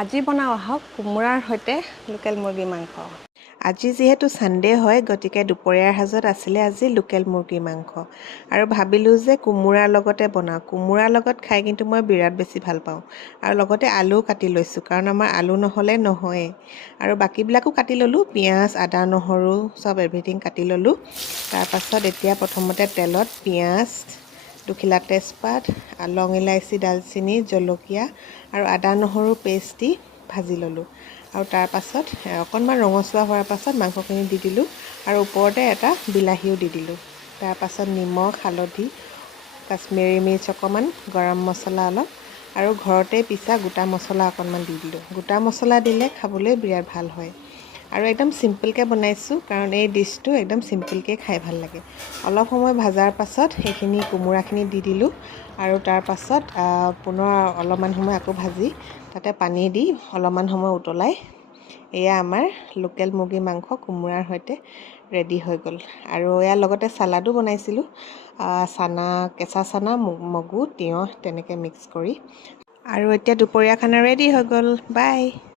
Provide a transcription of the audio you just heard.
আজি বনাওঁ আহক কোমোৰাৰ সৈতে লোকেল মুৰ্গী মাংস। আজি যিহেতু ছানডে হয় গতিকে দুপৰীয়াৰ সাজত আছিলে আজি লোকেল মুৰ্গী মাংস আৰু ভাবিলোঁ যে কোমোৰাৰ লগতে বনাওঁ। কোমোৰাৰ লগত খাই কিন্তু মই বিৰাট বেছি ভাল পাওঁ আৰু লগতে আলুও কাটি লৈছোঁ কাৰণ আমাৰ আলু নহ'লে নহয়েই। আৰু বাকীবিলাকো কাটি ল'লোঁ, পিঁয়াজ, আদা, নহৰু চব এভৰিথিং কাটি ল'লোঁ। তাৰপাছত এতিয়া প্ৰথমতে তেলত পিঁয়াজ, দুখিলা তেজপাত, লং ইলাচি, দালচিনি, জলকীয়া আৰু আদা নহৰু পেষ্ট দি ভাজি ল'লোঁ। আৰু তাৰপাছত অকণমান ৰঙচুৱা হোৱাৰ পাছত মাংসখিনি দি দিলোঁ আৰু ওপৰতে এটা বিলাহীও দি দিলোঁ। তাৰপাছত নিমখ, হালধি, কাশ্মীৰী মিৰ্চ অকণমান, গৰম মছলা অলপ আৰু ঘৰতে পিছা গোটা মছলা অকণমান দি দিলোঁ। গোটা মছলা দিলে খাবলৈ বিৰাট ভাল হয় আৰু একদম চিম্পলকৈ বনাইছোঁ কাৰণ এই ডিছটো একদম চিম্পলকৈ খাই ভাল লাগে। অলপ সময় ভাজাৰ পাছত সেইখিনি কোমোৰাখিনি দি দিলোঁ আৰু তাৰপাছত পুনৰ অলপমান সময় আকৌ ভাজি তাতে পানী দি অলপমান সময় উতলাই এয়া আমাৰ লোকেল মুৰ্গী মাংস কোমোৰাৰ সৈতে ৰেডি হৈ গ'ল। আৰু ইয়াৰ লগতে চালাডো বনাইছিলোঁ, চানা, কেঁচা চানা, মগু, তিয়ঁহ তেনেকৈ মিক্স কৰি। আৰু এতিয়া দুপৰীয়া খানা ৰেডি হৈ গ'ল। বাই।